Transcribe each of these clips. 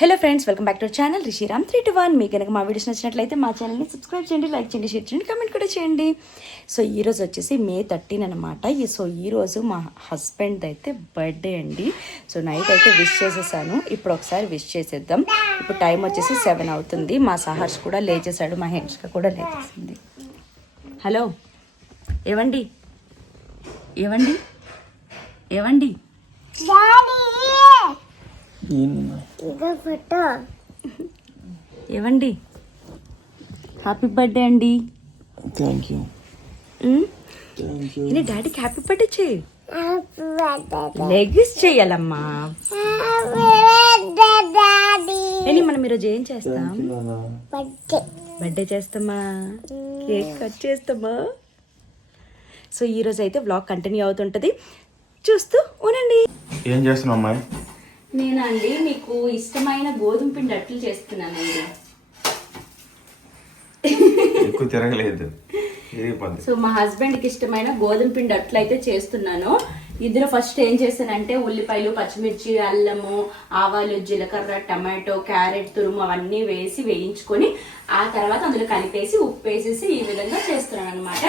Hello friends welcome back to channel Rishiram three two one మీకు కనుక మా videos నచ్చినట్లయితే మా ఛానల్ని సబ్స్క్రైబ్ చేయండి లైక్ చేయండి షేర్ చేయండి కమెంట్ కూడా చేయండి. సో ఈ రోజు వచ్చేసి మే థర్టీన్ అనమాట ఈ సో ఈ రోజు మా హస్బెండ్ అయితే బర్త్డే అండి. సో నైట్ అయితే విష్ చేసేసాను. ఇప్పుడు ఒకసారి విష్ చేసేద్దాం. ఇప్పుడు టైం వచ్చేసి సెవెన్ అవుతుంది. మా సహర్ష్ కూడా లేచేసాడు మా హెన్స్క కూడా లేచేసింది. హలో ఏవండి? ఏవండి? ఏవండి? ఏవండి? హ్యాపీ బర్త్డే అండి. థ్యాంక్ యూ ఇది డాడీకి హ్యాపీ బర్త్డే చేయి లెగిస్ చేయాలమ్మా హ్యాపీ బర్త్డే డాడీ. ఏని మనం ఈరోజు ఏం చేస్తాం? బర్త్డే చేస్తామా కేక్ కట్ చేస్తామా? సో ఈ రోజు అయితే వ్లాగ్ కంటిన్యూ అవుతుంటది. చూస్తూ ఉండండి. ఏం చేస్తున్నావు అమ్మాయి? నేనండి మీకు ఇష్టమైన గోధుమ పిండి అట్లు చేస్తున్నానండి. ఎక్కువ తిరగలేదు. సో మా హస్బెండ్కి ఇష్టమైన గోధుమ పిండి అట్లు అయితే చేస్తున్నాను. ఇందులో ఫస్ట్ ఏం చేశానంటే ఉల్లిపాయలు పచ్చిమిర్చి అల్లము ఆవాలు జీలకర్ర టమాటో క్యారెట్ తురుము అవన్నీ వేసి వేయించుకొని ఆ తర్వాత అందులో కలిపేసి ఉప్పు వేసేసి ఈ విధంగా చేస్తున్నాను అనమాట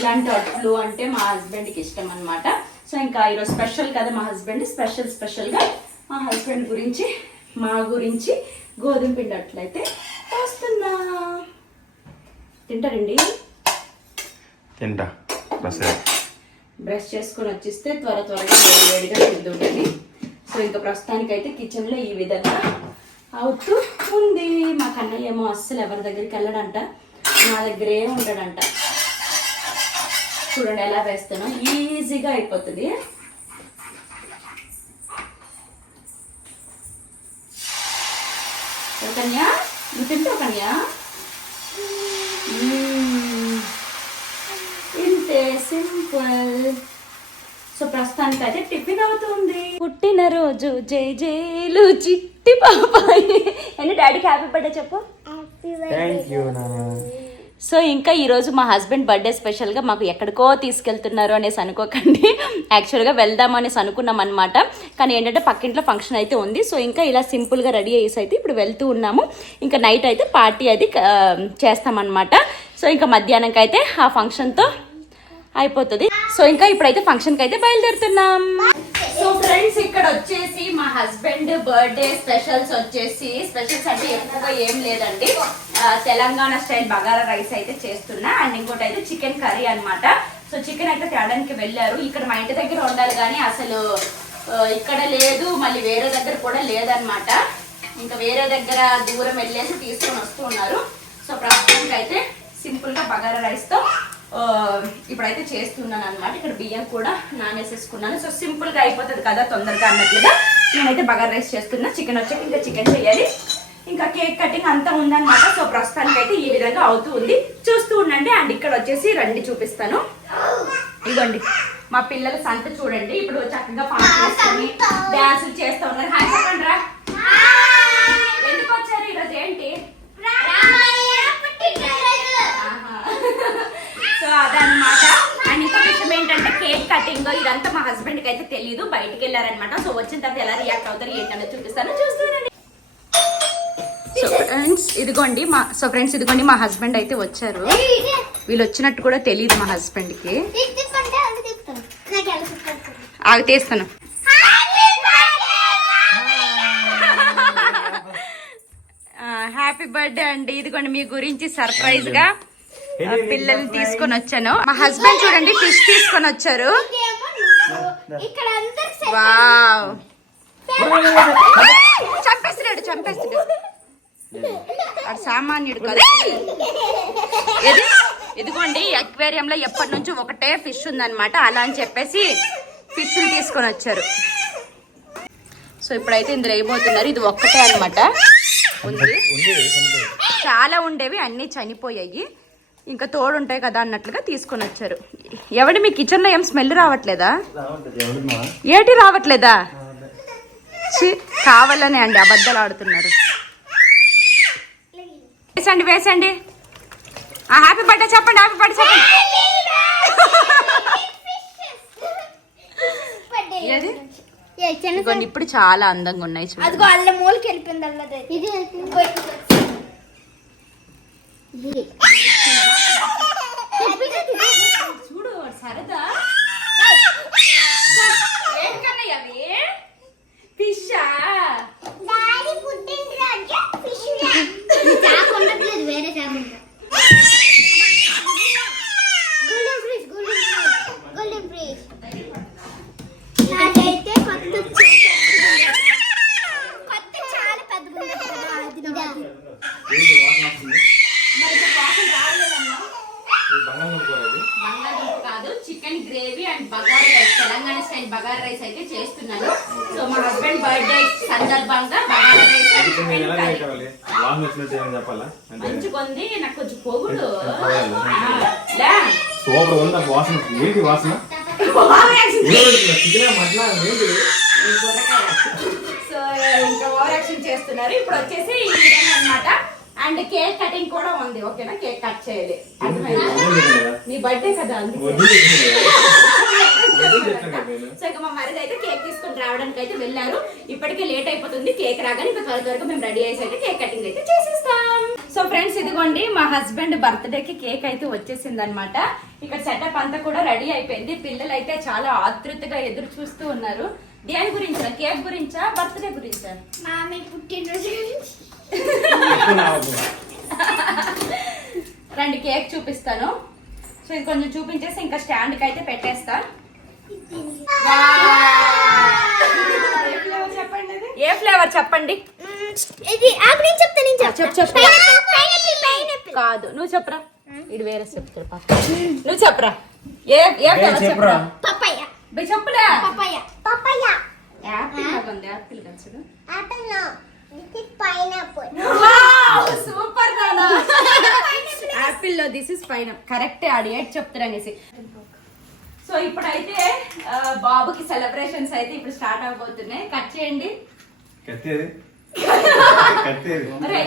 ఇలాంటి అట్లు అంటే మా హస్బెండ్కి ఇష్టం అనమాట సో ఇంకా ఈరోజు స్పెషల్ కదా మా హస్బెండ్. స్పెషల్ స్పెషల్గా మా హస్బెండ్ గురించి మా గురించి గోధుమ పిండి అట్లు అయితే పోస్తున్నా తింటారండి? తింటా. బ్రష్ చేసుకొని వచ్చిస్తే త్వర త్వరగా వేడి వేడిగా తింటుంటది సో ఇంకా ప్రస్తుతానికైతే కిచెన్లో ఈ విధంగా అవుతూ ఉంది. మా కన్నయ్య ఏమో అస్సలు ఎవరి దగ్గరికి వెళ్ళడంట. నా దగ్గరే ఉంటాడంట చూడండి ఎలా వేస్తానో. ఈజీగా అయిపోతుంది. సో ప్రస్తుతానికి అయితే టిఫిన్ అవుతుంది. పుట్టినరోజు జై జైలు చిట్టి పాపాయి. అని డాడీకి హ్యాపీ బర్త్డే చెప్పు? సో ఇంకా ఈరోజు మా హస్బెండ్ బర్త్డే స్పెషల్గా మాకు ఎక్కడికో తీసుకెళ్తున్నారు అనేసి అనుకోకండి. యాక్చువల్గా వెళ్దాం అనేసి అనుకున్నాం అనమాట కానీ ఏంటంటే పక్కింట్లో ఫంక్షన్ అయితే ఉంది. సో ఇంకా ఇలా సింపుల్గా రెడీ అయ్యేసి అయితే ఇప్పుడు వెళ్తూ ఉన్నాము. ఇంకా నైట్ అయితే పార్టీ అది చేస్తామన్నమాట. సో ఇంకా మధ్యాహ్నంకి అయితే ఆ ఫంక్షన్తో అయిపోతుంది. సో ఇంకా ఇప్పుడైతే ఫంక్షన్కి అయితే బయలుదేరుతున్నాం. సో ఫ్రెండ్స్ ఇక్కడ వచ్చేసి మా హస్బెండ్ బర్త్డే స్పెషల్స్ వచ్చేసి స్పెషల్స్ అంటే ఎక్కువగా ఏం లేదండి. తెలంగాణ స్టైల్ బగారా రైస్ అయితే చేస్తున్నా. అండ్ ఇంకోటి అయితే చికెన్ కర్రీ అన్నమాట. సో చికెన్ అయితే తేడానికి వెళ్ళారు. ఇక్కడ మా ఇంటి దగ్గర ఉండాలి కానీ అసలు ఇక్కడ లేదు. మళ్ళీ వేరే దగ్గర కూడా లేదనమాట ఇంకా వేరే దగ్గర దూరం వెళ్ళేసి తీసుకొని వస్తూ ఉన్నారు. సో ప్రస్తుతానికి అయితే సింపుల్గా బగారా రైస్తో ఇప్పుడైతే చేస్తున్నాను అనమాట ఇక్కడ బియ్యం కూడా నానేసేసుకున్నాను. సో సింపుల్గా అయిపోతుంది కదా తొందరగా అన్నట్లుగా. నేనైతే బగార్ రైస్ చేస్తున్నా. చికెన్ వచ్చాక ఇంకా చికెన్ చేయాలి. ఇంకా కేక్ కటింగ్ అంతా ఉందన్నమాట. సో ప్రస్తుతానికి అయితే ఈ విధంగా అవుతూ ఉంది. చూస్తూ ఉండండి. అండ్ ఇక్కడ వచ్చేసి రండి చూపిస్తాను. ఇదిగోండి. మా పిల్లల సంత చూడండి. ఇప్పుడు చక్కగా పాటలు చేసుకొని డాన్సులు చేస్తూ ఉన్నారు హాయ్ చెప్పండి రా ఎందుకు వచ్చారు ఈరోజు ఏంటి ఆహా. సో అదనమాట అండ్ ఇంకో విషయం ఏంటంటే కేక్ కటింగ్ ఇదంతా మా హస్బెండ్కి అయితే తెలియదు బయటికి వెళ్ళారనమాట సో వచ్చిన తర్వాత ఎలా రియాక్ట్ అవుతారు ఏంటనేది చూపిస్తాను. చూస్తానండి. సో ఫ్రెండ్స్ ఇదిగోండి మా సో ఫ్రెండ్స్ ఇదిగోండి మా హస్బెండ్ అయితే వచ్చారు. వీళ్ళు వచ్చినట్టు కూడా తెలియదు మా హస్బెండ్కి ఆగి తీస్తాను. హ్యాపీ బర్త్డే అండి. ఇదిగోండి మీ గురించి సర్ప్రైజ్గా పిల్లల్ని తీసుకొని వచ్చాను. మా హస్బెండ్ చూడండి ఫిష్ తీసుకొని వచ్చారు. వావ్. చంపేస్తున్నాడు చంపేస్తున్నాడు. సామాన్యుడు కదా. ఇది ఇదిగోండి aquarium లో ఎప్పటి నుంచి ఒకటే ఫిష్ ఉందన్నమాట. అలా అని చెప్పేసి ఫిష్ తీసుకొని వచ్చారు. సో ఇప్పుడైతే ఇందులో వేయబోతున్నారు ఇది ఒక్కటే అన్నమాట. ఉంది. చాలా ఉండేవి అన్నీ చనిపోయాయి. ఇంకా తోడు ఉంటాయి కదా అన్నట్లుగా తీసుకొని వచ్చారు. ఎవడి మీ కిచెన్లో ఏం స్మెల్ రావట్లేదా? ఏటి రావట్లేదా? కావాలని అండి అబద్ధాలు ఆడుతున్నారు. వేసండి వేసండి. ఆ హ్యాపీ బర్త్డే చెప్పండి హ్యాపీ బర్త్డే చెప్పండి. ఇదిగోండి ఇప్పుడు చాలా అందంగా ఉన్నాయి చూడండి. అదిగో అల్ల మూలకి వెళ్ళిపోయింది అల్లది ఇది చూడు సరదా? ఏంటన్నయ్య అవి ఫిషా? వేరే చేప ఉంది? Golden fish golden fish golden fish నాకైతే కొత్త కొత్త చాలా పెద్దగా ఉంది కదా, అది నాది. ఏంటి వాసన వస్తుంది మరి ఇప్పుడు వాసన రాలేదన్నా ఇది బంగాళదుంప కూర ఇది బంగాళదుంప కాదు chicken gravy and bagara rice Telangana style bagara rice అయితే చేస్తున్నాను. సో మా హస్బెండ్ బర్త్డే సందర్భంగా బగారా రైస్ నాకు కొంచెం పొగుడు. సూపర్ ఉంది వాసన. ఏంటి వాసన. సో ఇంకా ఓవర్ యాక్షన్ చేస్తున్నారు. ఇప్పుడు వచ్చేసి ఈ విధంగా అన్నమాట. అండ్ కేక్ కటింగ్ కూడా ఉంది ఓకేనా? కేక్ కట్ చేయాలి. నీ బర్త్డే కదా అందుకే. సో ఇక మా మరిది అయితే కేక్ తీసుకొని రావడానికి అయితే వెళ్ళారు. ఇప్పటికే లేట్ అయిపోతుంది. కేక్ రాగానే ఇంకా త్వర త్వరగా మేము రెడీ అయ్యేసి అయితే కేక్ కటింగ్ అయితే చేసేస్తాం. సో ఫ్రెండ్స్ ఇదిగోండి మా హస్బెండ్ బర్త్డేకి కేక్ అయితే వచ్చేసింది అనమాట ఇక్కడ సెటప్ అంతా కూడా రెడీ అయిపోయింది. పిల్లలు అయితే చాలా ఆతృతగా ఎదురు చూస్తూ ఉన్నారు. దేని గురించా? కేక్ గురించా? బర్త్డే గురించా? మామి పుట్టినరోజు. రండి కేక్ చూపిస్తాను. సో ఇది కొంచెం చూపించేసి ఇంకా స్టాండ్కి అయితే పెట్టేస్తా. ఏ ఫ్లేవర్ చెప్పండి? ఇది నేను చెప్తా నేను చెప్తా. చెప్పు, చెప్పు. పైనాపిల్ పైనాపిల్ కాదు నువ్వు చెప్పరా? ఇది వేరే చెప్తాడు పాప నువ్వు చెప్పరా? ఏ ఏ ఫ్లేవర్ చెప్పరా? పపాయ. బై చెప్పురా పపాయ. పపాయ. యాపిల్ లాగా ఉంది యాపిల్ కదా చూడు. Apple no. This is pineapple super నానా యాపిల్లో దిస్ ఇస్ పైన కరెక్ట్ ఆడి ఏట్ చెప్తారు అనేసి. సో ఇప్పుడైతే బాబుకి సెలబ్రేషన్స్ అయితే ఇప్పుడు స్టార్ట్ అవబోతున్నాయి. కట్ చేయండి.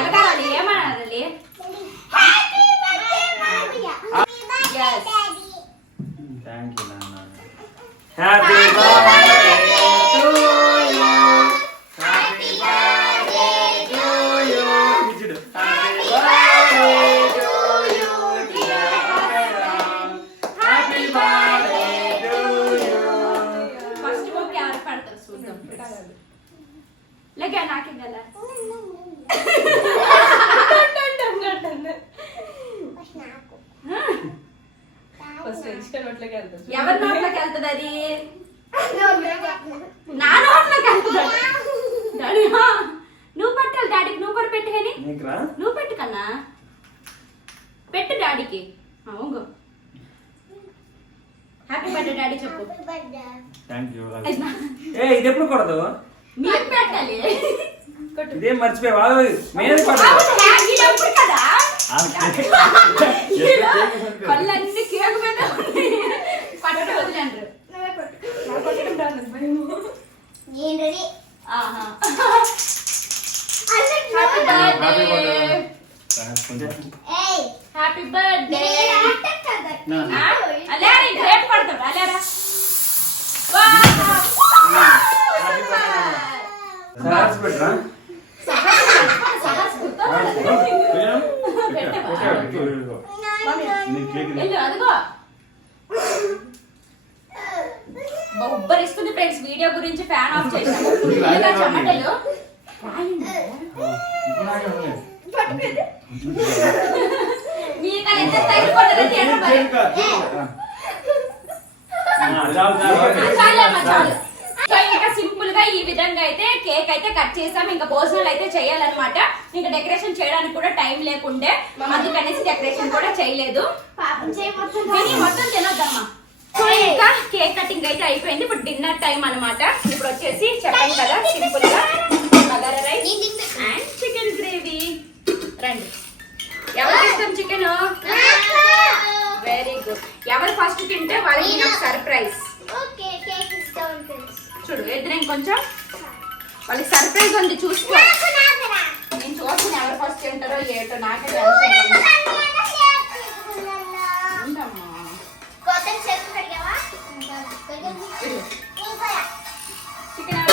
ఎలగాలి ఏమనాలి నాన్న హ్యాపీ డాడీ హా. నువ్వు పెట్టాలి డాడీకి నువ్వు కూడా పెట్టు కానీ. నువ్వు పెట్టు కన్నా. పెట్టు డాడీకి. అవును హ్యాపీ బర్త్డే డాడీ చెప్పు. ఏ ఇది ఎప్పుడు కొడదు? మీకు పెట్టాలి. కొట్టు. ఇదేం మర్చిపోయావా? మీద కొడదు అవునా? ఇది ఎప్పుడు కదా కళ్ళన్నీ కేకు మీద ఉన్నాయి. పట్టుకు వదిలేండ్రు. నాకు కొట్టడం రాదు, భయము. ఆహా. హ్యాపీ బర్త్డే ఏయ్. హ్యాపీ బర్త్డే నేను ఆట కదా రేపు పడతాడు వెళ్ళు అదిగో. ఉబ్బరిస్తుంది ఫ్రెండ్స్ వీడియో గురించి ఫ్యాన్ ఆఫ్ చెమటలు. మీకైతే తగ్గిపోతుంది ఇంకా సింపుల్గా ఈ విధంగా అయితే కేక్ అయితే కట్ చేసాం ఇంకా భోజనాలు అయితే చేయాలన్నమాట. ఇంకా డెకరేషన్ చేయడానికి కూడా టైం లేకుండే. అందుకనేసి డెకరేషన్ కూడా చేయలేదు. మొత్తం తినొద్దమ్మా. సో ఇంకా కేక్ కటింగ్ అయితే అయిపోయింది. ఇప్పుడు డిన్నర్ టైం అన్నమాట. ఇప్పుడు వచ్చేసి చెప్పాను కదా సింపుల్గా bagara rice and chicken gravy. రండి. ఎవరికి ఇష్టం చికెన్? వెరీ గుడ్ ఎవరు ఫస్ట్ తింటే వాళ్ళకి నాకు సర్ప్రైజ్ చూడు ఎదురైన కొంచెం వాళ్ళకి సర్ప్రైజ్ ఉంది చూసుకో. నేను చూస్తాను ఎవరు ఫస్ట్ తింటారో ఏటో నాకే టెన్షన్ చికెన్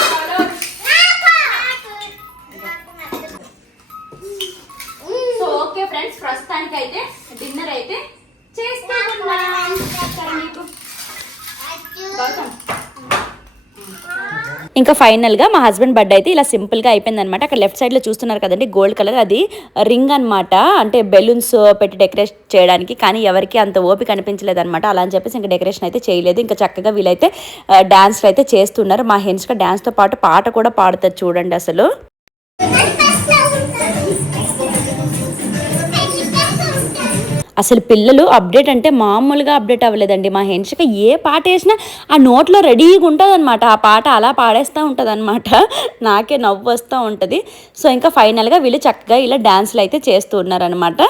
ఇంకా ఫైనల్గా మా హస్బెండ్ బర్త్డే అయితే ఇలా సింపుల్గా అయిపోయింది అనమాట అక్కడ లెఫ్ట్ సైడ్లో చూస్తున్నారు కదండి గోల్డ్ కలర్ అది రింగ్ అన్నమాట. అంటే బెలూన్స్ పెట్టి డెకరేట్ చేయడానికి కానీ ఎవరికి అంత ఓపిక అనిపించలేదు అనమాట అలా అని చెప్పేసి ఇంకా డెకరేషన్ అయితే చేయలేదు. ఇంకా చక్కగా వీళ్ళైతే డాన్స్లు అయితే చేస్తున్నారు. మా హెన్స్గా డాన్స్తో పాటు పాట కూడా పాడుతుంది చూడండి అసలు. అసలు పిల్లలు అప్డేట్ అంటే మామూలుగా అప్డేట్ అవ్వలేదండి. మా హెన్షిక ఏ పాట వేసినా ఆ నోట్లో రెడీగా ఉంటుంది అనమాట ఆ పాట అలా పాడేస్తూ ఉంటుంది అనమాట నాకే నవ్వు వస్తూ ఉంటుంది. సో ఇంకా ఫైనల్గా వీళ్ళు చక్కగా ఇలా డ్యాన్స్లు అయితే చేస్తూ ఉన్నారనమాట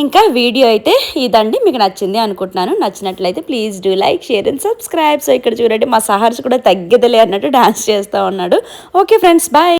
ఇంకా వీడియో అయితే ఇదండి. మీకు నచ్చింది అనుకుంటున్నాను. నచ్చినట్లయితే please do like share and subscribe. So ఇక్కడ చూడండి మా సహర్స్ కూడా తగ్గదలే అన్నట్టు డాన్స్ చేస్తూ ఉన్నాడు. Okay friends bye.